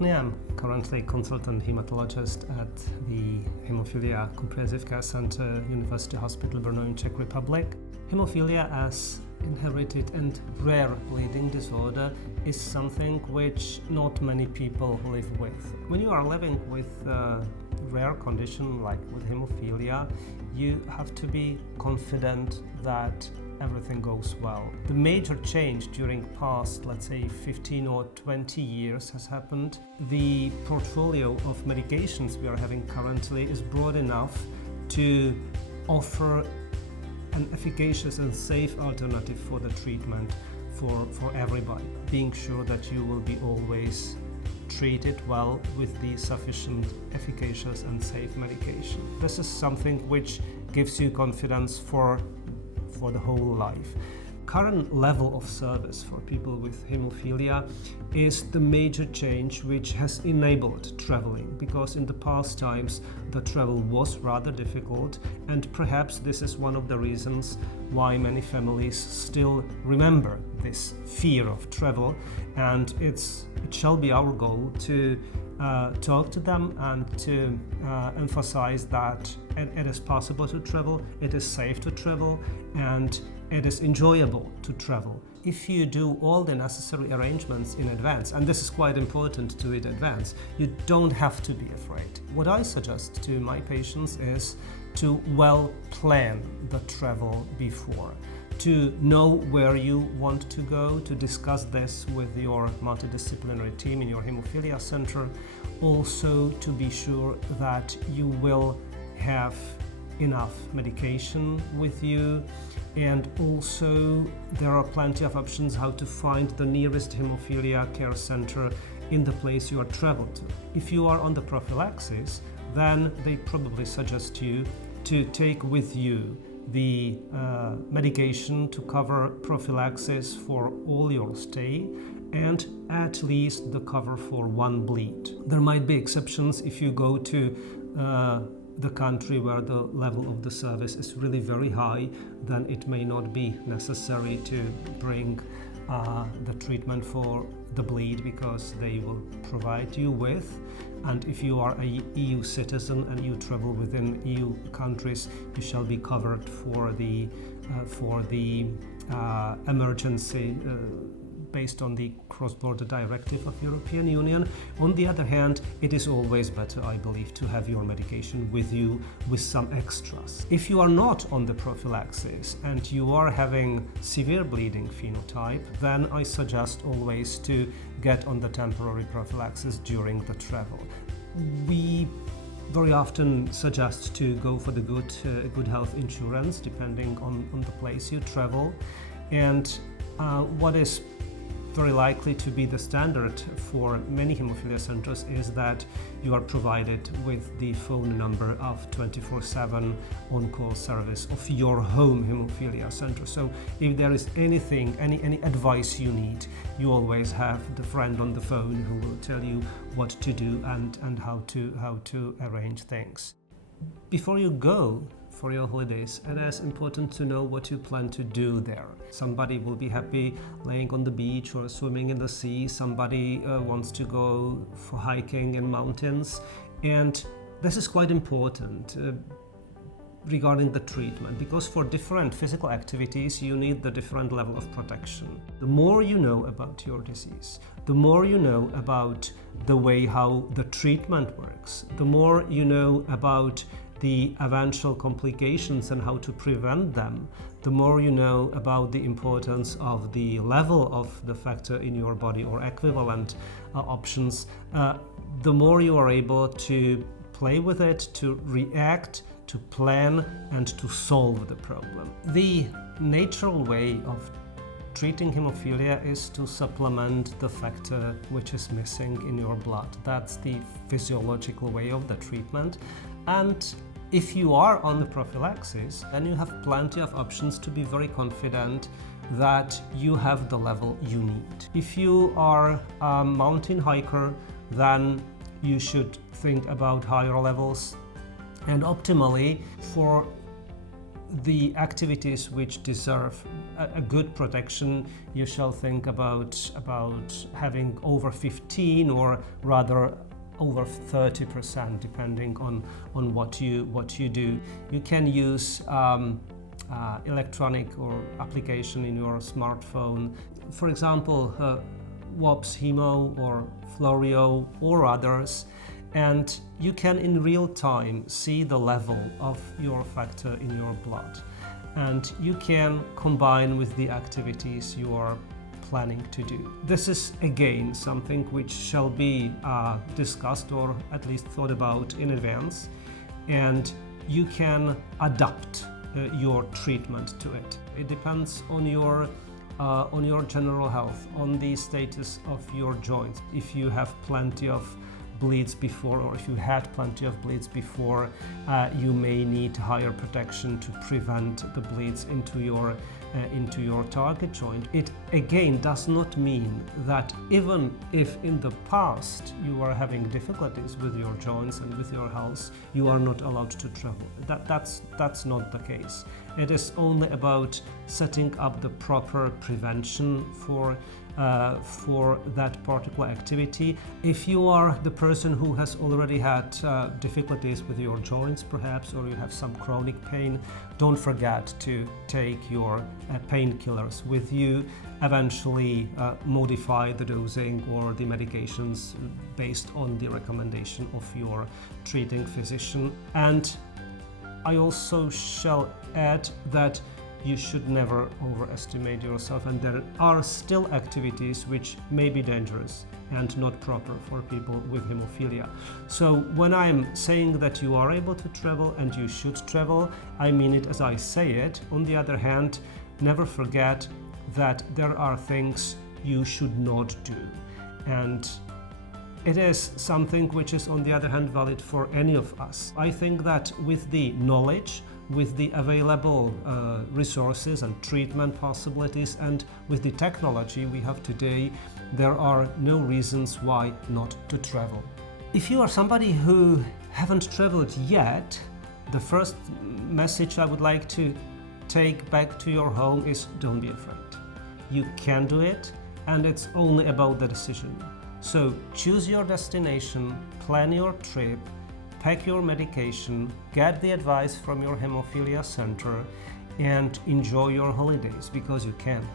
Blatný. I'm currently consultant hematologist at the Haemophilia Comprehensive Care Center, University Hospital Brno in Czech Republic. Haemophilia as inherited and rare bleeding disorder is something which not many people live with. When you are living with a rare condition like with hemophilia, you have to be confident that everything goes well. The major change during past, let's say, 15 or 20 years has happened. The portfolio of medications we are having currently is broad enough to offer an efficacious and safe alternative for the treatment for everybody, being sure that you will be always treated well with the sufficient, efficacious and safe medication. This is something which gives you confidence for the whole life. Current level of service for people with hemophilia is the major change which has enabled traveling, because in the past times the travel was rather difficult, and perhaps this is one of the reasons why many families still remember this fear of travel, and it shall be our goal to talk to them and to emphasize that it is possible to travel, it is safe to travel, and it is enjoyable to travel. If you do all the necessary arrangements in advance, and this is quite important to do it in advance, you don't have to be afraid. What I suggest to my patients is to well plan the travel before, to know where you want to go, to discuss this with your multidisciplinary team in your hemophilia center, also to be sure that you will have enough medication with you, and also there are plenty of options how to find the nearest hemophilia care center in the place you are traveling to. If you are on the prophylaxis, then they probably suggest you to take with you the medication to cover prophylaxis for all your stay, and at least the cover for one bleed. There might be exceptions if you go to the country where the level of the service is really very high, then it may not be necessary to bring the treatment for the bleed, because they will provide you with. And if you are a EU citizen and you travel within EU countries, you shall be covered for the emergency based on the cross-border directive of European Union. On the other hand, it is always better, I believe, to have your medication with you with some extras. If you are not on the prophylaxis and you are having severe bleeding phenotype, then I suggest always to get on the temporary prophylaxis during the travel. We very often suggest to go for the good health insurance depending on the place you travel, and what is very likely to be the standard for many hemophilia centers is that you are provided with the phone number of 24/7 on-call service of your home hemophilia center. So if there is anything, any advice you need, you always have the friend on the phone who will tell you what to do and how to arrange things. Before you go for your holidays, it is important to know what you plan to do there. Somebody will be happy laying on the beach or swimming in the sea. Somebody wants to go for hiking in mountains. And this is quite important regarding the treatment, because for different physical activities you need the different level of protection. The more you know about your disease, the more you know about the way how the treatment works, the more you know about the eventual complications and how to prevent them, the more you know about the importance of the level of the factor in your body or equivalent options, the more you are able to play with it, to react, to plan, and to solve the problem. The natural way of treating hemophilia is to supplement the factor which is missing in your blood. That's the physiological way of the treatment. And if you are on the prophylaxis, then you have plenty of options to be very confident that you have the level you need. If you are a mountain hiker, then you should think about higher levels. And optimally, for the activities which deserve a good protection, you shall think about having over 15 or rather over 30%, depending on what you do. You can use electronic or application in your smartphone. For example, WOPS Hemo or Florio or others, and you can in real time see the level of your factor in your blood, and you can combine with the activities you are planning to do. This is again something which shall be discussed or at least thought about in advance, and you can adapt your treatment to it. It depends on your general health, on the status of your joints. If you have plenty of bleeds before, or if you had plenty of bleeds before, you may need higher protection to prevent the bleeds into your target joint. It again does not mean that even if in the past you are having difficulties with your joints and with your health, you are not allowed to travel. That's not the case. It is only about setting up the proper prevention for that particular activity. If you are the person who has already had difficulties with your joints perhaps, or you have some chronic pain, don't forget to take your painkillers with you. Eventually modify the dosing or the medications based on the recommendation of your treating physician. And I also shall add that you should never overestimate yourself, and there are still activities which may be dangerous and not proper for people with hemophilia. So when I'm saying that you are able to travel and you should travel, I mean it as I say it. On the other hand, never forget that there are things you should not do, and it is something which is on the other hand valid for any of us. I think that with the knowledge, with the available resources and treatment possibilities, and with the technology we have today, there are no reasons why not to travel. If you are somebody who haven't traveled yet, the first message I would like to take back to your home is don't be afraid. You can do it, and it's only about the decision. So choose your destination, plan your trip, pack your medication, get the advice from your hemophilia center, and enjoy your holidays, because you can.